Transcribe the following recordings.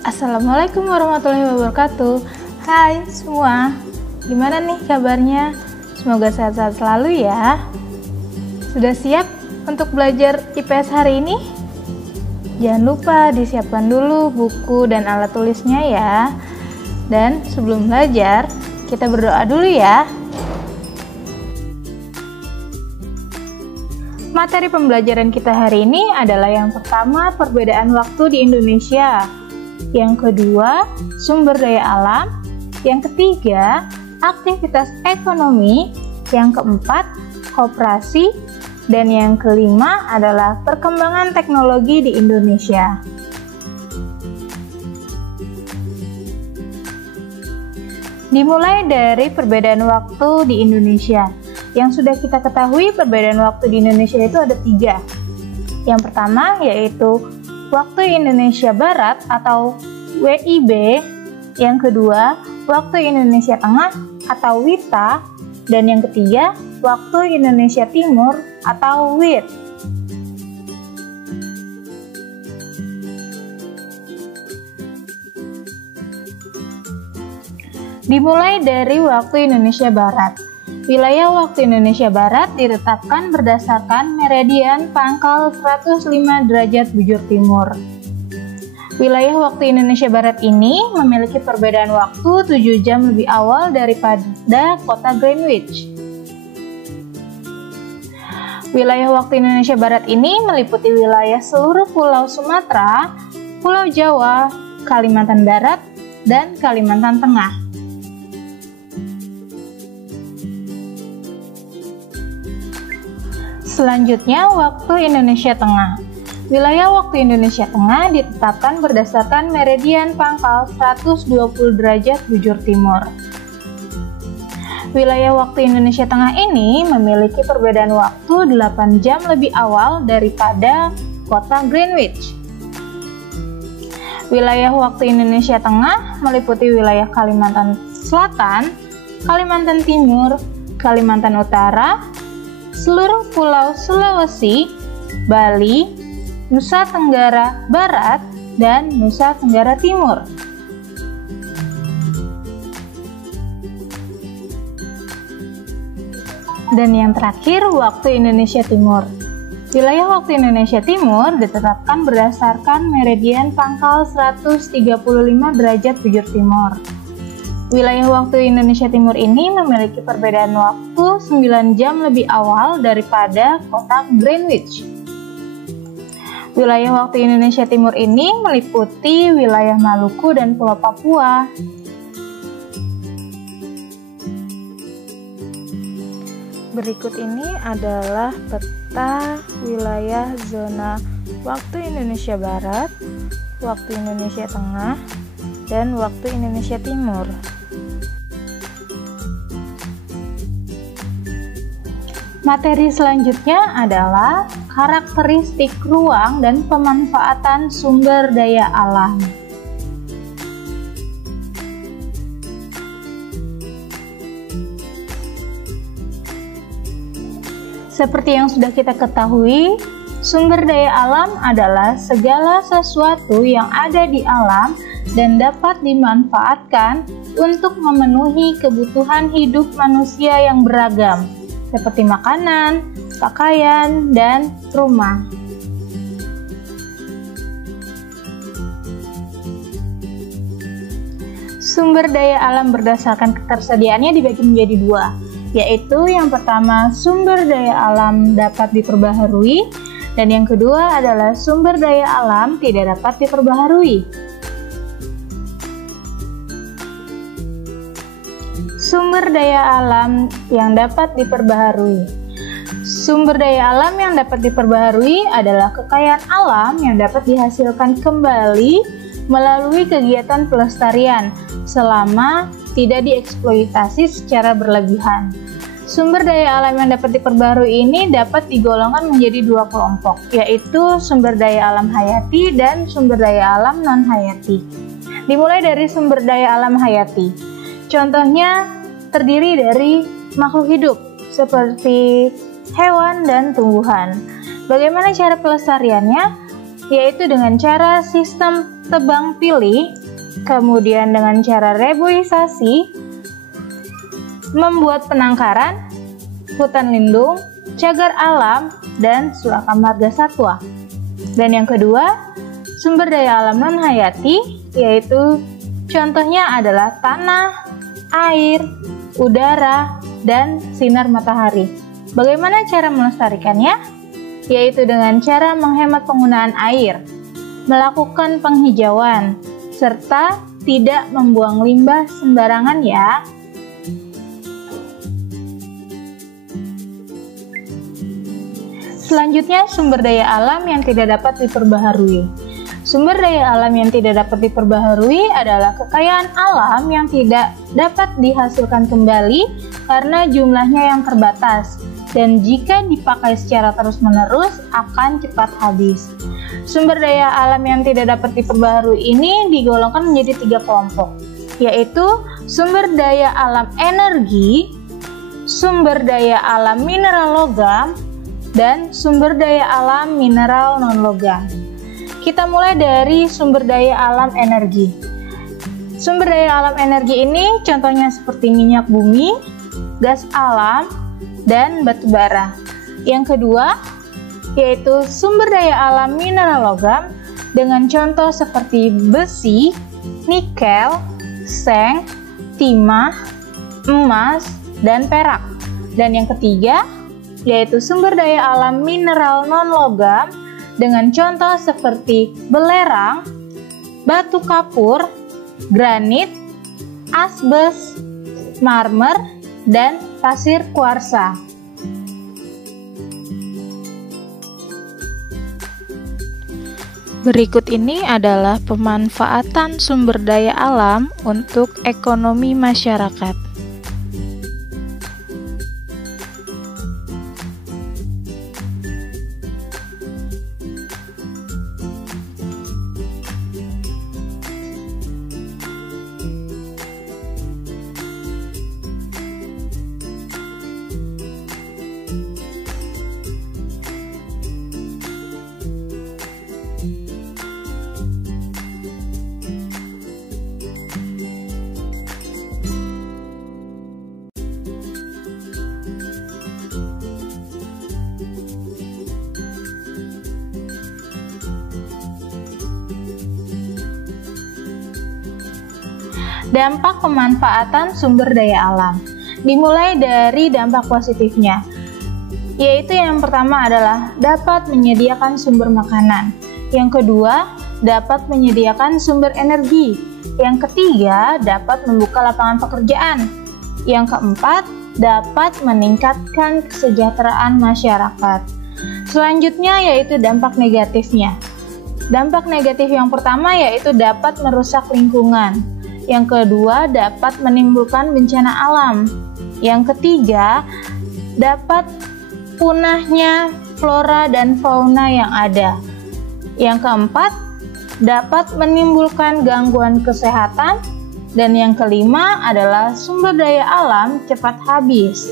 Assalamualaikum warahmatullahi wabarakatuh. Hai semua, gimana nih kabarnya? Semoga sehat-sehat selalu ya. Sudah siap untuk belajar IPS hari ini? Jangan lupa disiapkan dulu buku dan alat tulisnya ya. Dan sebelum belajar, kita berdoa dulu ya. Materi pembelajaran kita hari ini adalah yang pertama, perbedaan waktu di Indonesia. Yang kedua, sumber daya alam. Yang ketiga, aktivitas ekonomi. Yang keempat, koperasi. Dan yang kelima adalah perkembangan teknologi di Indonesia. Dimulai dari perbedaan waktu di Indonesia. Yang sudah kita ketahui, perbedaan waktu di Indonesia itu ada 3. Yang pertama yaitu waktu Indonesia Barat atau WIB. Yang kedua, waktu Indonesia Tengah atau WITA. Dan yang ketiga, waktu Indonesia Timur atau WIT. Dimulai dari waktu Indonesia Barat. Wilayah waktu Indonesia Barat ditetapkan berdasarkan meridian pangkal 105 derajat bujur timur. Wilayah waktu Indonesia Barat ini memiliki perbedaan waktu 7 jam lebih awal daripada kota Greenwich. Wilayah waktu Indonesia Barat ini meliputi wilayah seluruh Pulau Sumatera, Pulau Jawa, Kalimantan Barat, dan Kalimantan Tengah. Selanjutnya, waktu Indonesia Tengah. Wilayah waktu Indonesia Tengah ditetapkan berdasarkan meridian pangkal 120 derajat bujur timur. Wilayah waktu Indonesia Tengah ini memiliki perbedaan waktu 8 jam lebih awal daripada kota Greenwich. Wilayah waktu Indonesia Tengah meliputi wilayah Kalimantan Selatan, Kalimantan Timur, Kalimantan Utara, seluruh Pulau Sulawesi, Bali, Nusa Tenggara Barat, dan Nusa Tenggara Timur. Dan yang terakhir, waktu Indonesia Timur. Wilayah waktu Indonesia Timur ditetapkan berdasarkan meridian pangkal 135 derajat bujur timur. Wilayah waktu Indonesia Timur ini memiliki perbedaan waktu 9 jam lebih awal daripada kota Greenwich. Wilayah waktu Indonesia Timur ini meliputi wilayah Maluku dan Pulau Papua. Berikut ini adalah peta wilayah zona waktu Indonesia Barat, waktu Indonesia Tengah, dan waktu Indonesia Timur. Materi selanjutnya adalah karakteristik ruang dan pemanfaatan sumber daya alam. Seperti yang sudah kita ketahui, sumber daya alam adalah segala sesuatu yang ada di alam dan dapat dimanfaatkan untuk memenuhi kebutuhan hidup manusia yang beragam, seperti makanan, pakaian, dan rumah. Sumber daya alam berdasarkan ketersediaannya dibagi menjadi 2, yaitu yang pertama sumber daya alam dapat diperbaharui, dan yang kedua adalah sumber daya alam tidak dapat diperbaharui. Sumber daya alam yang dapat diperbaharui. Sumber daya alam yang dapat diperbaharui adalah kekayaan alam yang dapat dihasilkan kembali melalui kegiatan pelestarian selama tidak dieksploitasi secara berlebihan. Sumber daya alam yang dapat diperbaharui ini dapat digolongkan menjadi 2 kelompok, yaitu sumber daya alam hayati dan sumber daya alam non-hayati. Dimulai dari sumber daya alam hayati. Contohnya terdiri dari makhluk hidup seperti hewan dan tumbuhan. Bagaimana cara pelestariannya? Yaitu dengan cara sistem tebang pilih, kemudian dengan cara reboisasi, membuat penangkaran, hutan lindung, cagar alam, dan suaka marga satwa. Dan yang kedua, sumber daya alam non-hayati, yaitu contohnya adalah tanah, air, udara, dan sinar matahari. Bagaimana cara melestarikannya? Yaitu dengan cara menghemat penggunaan air, melakukan penghijauan, serta tidak membuang limbah sembarangan ya. Selanjutnya, sumber daya alam yang tidak dapat diperbaharui. Sumber daya alam yang tidak dapat diperbaharui adalah kekayaan alam yang tidak dapat dihasilkan kembali karena jumlahnya yang terbatas, dan jika dipakai secara terus-menerus akan cepat habis. Sumber daya alam yang tidak dapat diperbaharui ini digolongkan menjadi 3 kelompok, yaitu sumber daya alam energi, sumber daya alam mineral logam, dan sumber daya alam mineral non-logam. Kita mulai dari sumber daya alam energi. Sumber daya alam energi ini contohnya seperti minyak bumi, gas alam, dan batu bara. Yang kedua, yaitu sumber daya alam mineral logam dengan contoh seperti besi, nikel, seng, timah, emas, dan perak. Dan yang ketiga, yaitu sumber daya alam mineral non-logam dengan contoh seperti belerang, batu kapur, granit, asbes, marmer, dan pasir kuarsa. Berikut ini adalah pemanfaatan sumber daya alam untuk ekonomi masyarakat. Dampak pemanfaatan sumber daya alam. Dimulai dari dampak positifnya, yaitu yang pertama adalah dapat menyediakan sumber makanan. Yang kedua, dapat menyediakan sumber energi. Yang ketiga, dapat membuka lapangan pekerjaan. Yang keempat, dapat meningkatkan kesejahteraan masyarakat. Selanjutnya yaitu dampak negatifnya. Dampak negatif yang pertama yaitu dapat merusak lingkungan. Yang kedua, dapat menimbulkan bencana alam. Yang ketiga, dapat punahnya flora dan fauna yang ada. Yang keempat, dapat menimbulkan gangguan kesehatan. Dan yang kelima adalah sumber daya alam cepat habis.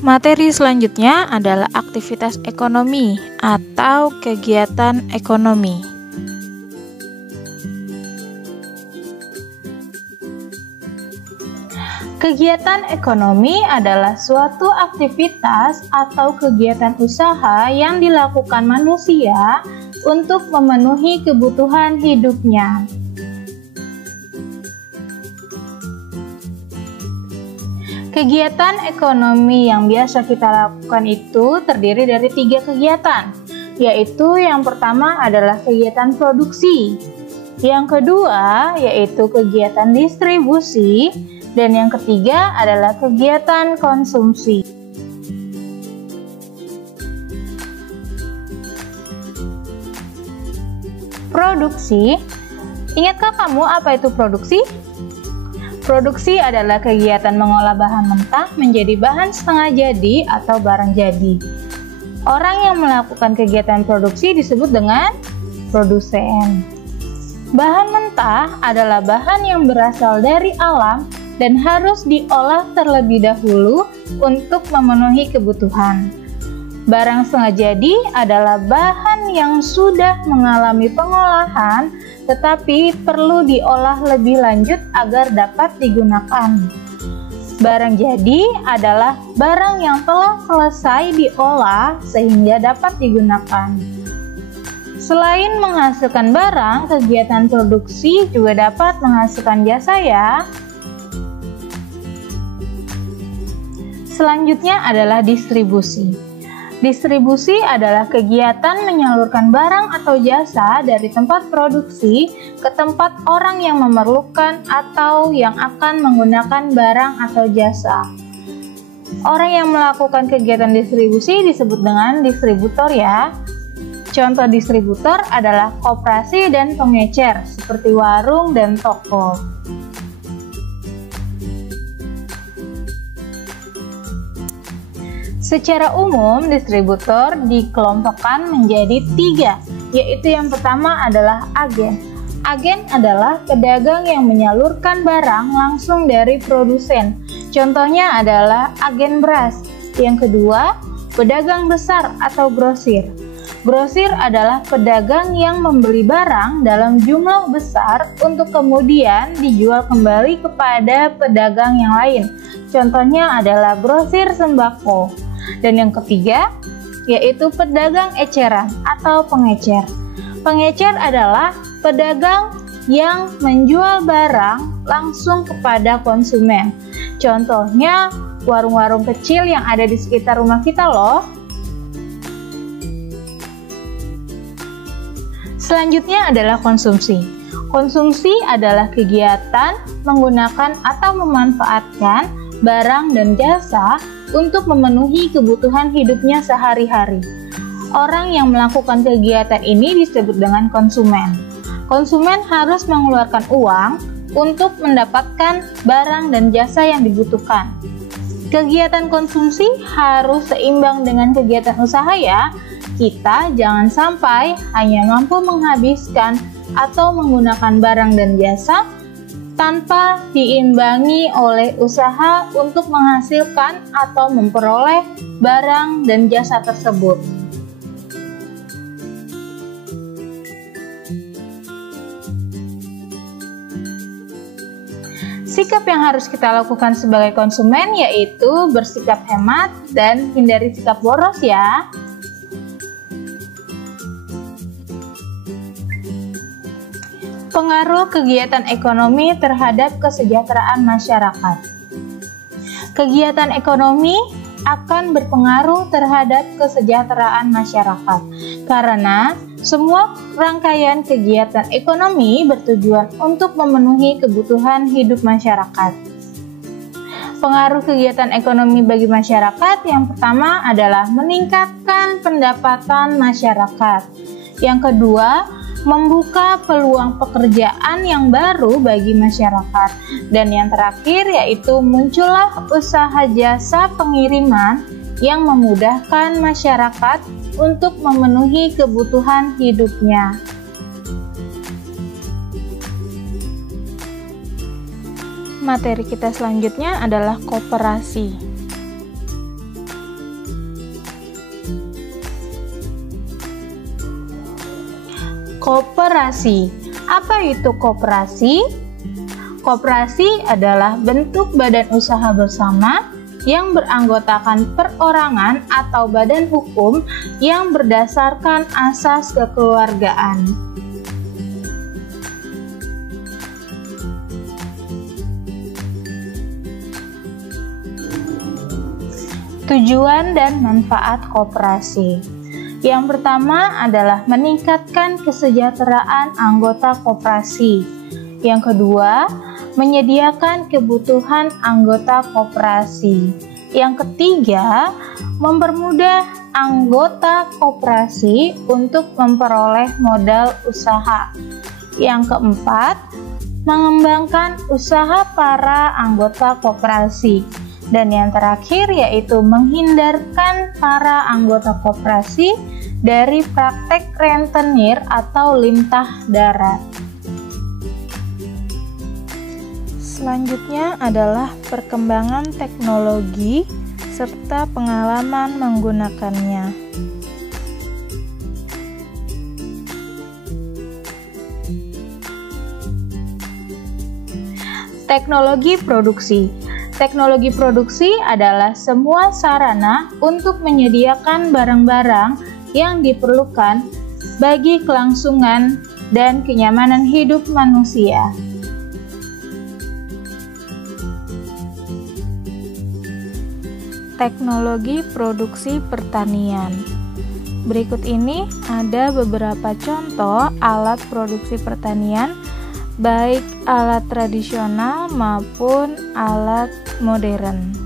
Materi selanjutnya adalah aktivitas ekonomi atau kegiatan ekonomi. Kegiatan ekonomi adalah suatu aktivitas atau kegiatan usaha yang dilakukan manusia untuk memenuhi kebutuhan hidupnya. Kegiatan ekonomi yang biasa kita lakukan itu terdiri dari 3 kegiatan, yaitu yang pertama adalah kegiatan produksi, yang kedua yaitu kegiatan distribusi, dan yang ketiga adalah kegiatan konsumsi. Produksi, ingatkah kamu apa itu produksi? Produksi adalah kegiatan mengolah bahan mentah menjadi bahan setengah jadi atau barang jadi. Orang yang melakukan kegiatan produksi disebut dengan produsen. Bahan mentah adalah bahan yang berasal dari alam dan harus diolah terlebih dahulu untuk memenuhi kebutuhan. Barang setengah jadi adalah bahan yang sudah mengalami pengolahan tetapi perlu diolah lebih lanjut agar dapat digunakan. Barang jadi adalah barang yang telah selesai diolah sehingga dapat digunakan. Selain menghasilkan barang, kegiatan produksi juga dapat menghasilkan jasa ya. Selanjutnya adalah distribusi. Distribusi adalah kegiatan menyalurkan barang atau jasa dari tempat produksi ke tempat orang yang memerlukan atau yang akan menggunakan barang atau jasa. Orang yang melakukan kegiatan distribusi disebut dengan distributor ya. Contoh distributor adalah koperasi dan pengecer seperti warung dan toko. Secara umum, distributor dikelompokkan menjadi 3, yaitu yang pertama adalah agen. Agen adalah pedagang yang menyalurkan barang langsung dari produsen. Contohnya adalah agen beras. Yang kedua, pedagang besar atau grosir. Grosir adalah pedagang yang membeli barang dalam jumlah besar untuk kemudian dijual kembali kepada pedagang yang lain. Contohnya adalah grosir sembako. Dan yang ketiga, yaitu pedagang eceran atau pengecer. Pengecer adalah pedagang yang menjual barang langsung kepada konsumen. Contohnya, warung-warung kecil yang ada di sekitar rumah kita loh. Selanjutnya adalah konsumsi. Konsumsi adalah kegiatan menggunakan atau memanfaatkan barang dan jasa untuk memenuhi kebutuhan hidupnya sehari-hari. Orang yang melakukan kegiatan ini disebut dengan konsumen. Konsumen harus mengeluarkan uang untuk mendapatkan barang dan jasa yang dibutuhkan. Kegiatan konsumsi harus seimbang dengan kegiatan usaha ya. Kita jangan sampai hanya mampu menghabiskan atau menggunakan barang dan jasa tanpa diimbangi oleh usaha untuk menghasilkan atau memperoleh barang dan jasa tersebut. Sikap yang harus kita lakukan sebagai konsumen yaitu bersikap hemat dan hindari sikap boros ya. Pengaruh kegiatan ekonomi terhadap kesejahteraan masyarakat. Kegiatan ekonomi akan berpengaruh terhadap kesejahteraan masyarakat karena semua rangkaian kegiatan ekonomi bertujuan untuk memenuhi kebutuhan hidup masyarakat. Pengaruh kegiatan ekonomi bagi masyarakat yang pertama adalah meningkatkan pendapatan masyarakat. Yang kedua, membuka peluang pekerjaan yang baru bagi masyarakat. Dan yang terakhir yaitu muncullah usaha jasa pengiriman yang memudahkan masyarakat untuk memenuhi kebutuhan hidupnya. Materi kita selanjutnya adalah koperasi. Koperasi. Apa itu koperasi? Koperasi adalah bentuk badan usaha bersama yang beranggotakan perorangan atau badan hukum yang berdasarkan asas kekeluargaan. Tujuan dan manfaat koperasi. Yang pertama adalah meningkatkan kesejahteraan anggota koperasi. Yang kedua, menyediakan kebutuhan anggota koperasi. Yang ketiga, mempermudah anggota koperasi untuk memperoleh modal usaha. Yang keempat, mengembangkan usaha para anggota koperasi. Dan yang terakhir yaitu menghindarkan para anggota koperasi dari praktek rentenir atau lintah darat. Selanjutnya adalah perkembangan teknologi serta pengalaman menggunakannya. Teknologi produksi. Teknologi produksi adalah semua sarana untuk menyediakan barang-barang yang diperlukan bagi kelangsungan dan kenyamanan hidup manusia. Teknologi produksi pertanian. Berikut ini ada beberapa contoh alat produksi pertanian, baik alat tradisional maupun alat modern.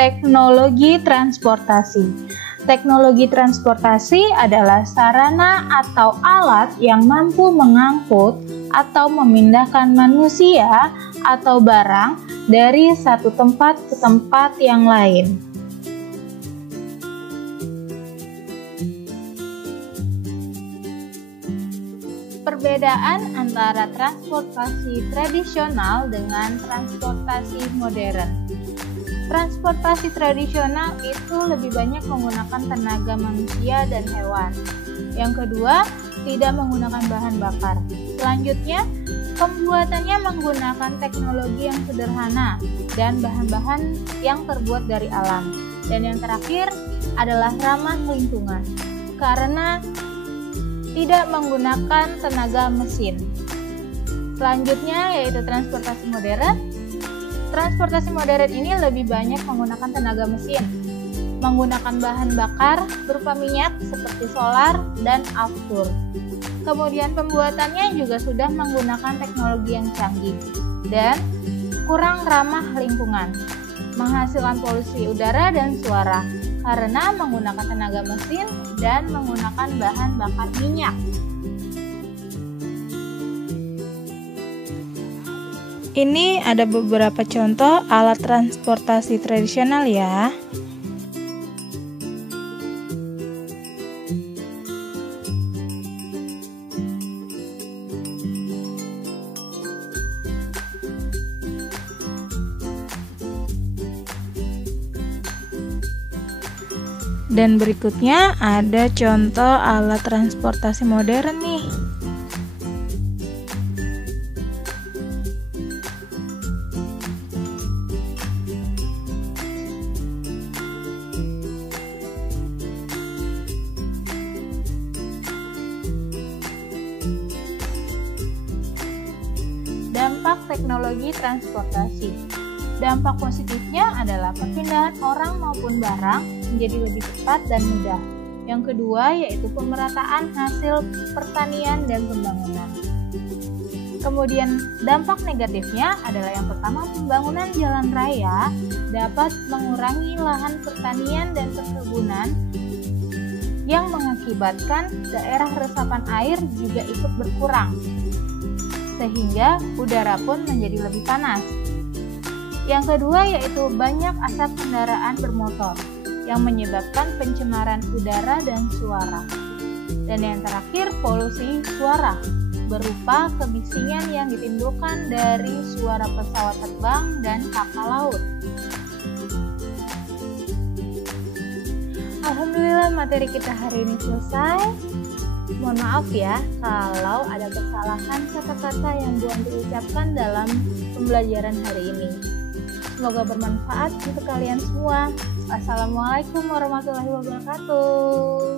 Teknologi transportasi. Teknologi transportasi adalah sarana atau alat yang mampu mengangkut atau memindahkan manusia atau barang dari satu tempat ke tempat yang lain. Perbedaan antara transportasi tradisional dengan transportasi modern. Transportasi tradisional itu lebih banyak menggunakan tenaga manusia dan hewan. Yang kedua, tidak menggunakan bahan bakar. Selanjutnya, pembuatannya menggunakan teknologi yang sederhana dan bahan-bahan yang terbuat dari alam. Dan yang terakhir adalah ramah lingkungan, karena tidak menggunakan tenaga mesin. Selanjutnya yaitu transportasi modern. Transportasi modern ini lebih banyak menggunakan tenaga mesin, menggunakan bahan bakar berupa minyak seperti solar dan aftur. Kemudian pembuatannya juga sudah menggunakan teknologi yang canggih dan kurang ramah lingkungan, menghasilkan polusi udara dan suara karena menggunakan tenaga mesin dan menggunakan bahan bakar minyak. Ini ada beberapa contoh alat transportasi tradisional ya. Dan berikutnya ada contoh alat transportasi modern nih. Dampak teknologi transportasi. Dampak positifnya adalah perpindahan orang maupun barang menjadi lebih cepat dan mudah. Yang kedua yaitu pemerataan hasil pertanian dan pembangunan. Kemudian dampak negatifnya adalah yang pertama, pembangunan jalan raya dapat mengurangi lahan pertanian dan perkebunan yang mengakibatkan daerah resapan air juga ikut berkurang, sehingga udara pun menjadi lebih panas. Yang kedua yaitu banyak asap kendaraan bermotor yang menyebabkan pencemaran udara dan suara. Dan yang terakhir, polusi suara berupa kebisingan yang ditimbulkan dari suara pesawat terbang dan kapal laut. Alhamdulillah materi kita hari ini selesai. Mohon maaf ya kalau ada kesalahan kata-kata yang Bu Andi ucapkan dalam pembelajaran hari ini. Semoga bermanfaat untuk kalian semua. Wassalamualaikum warahmatullahi wabarakatuh.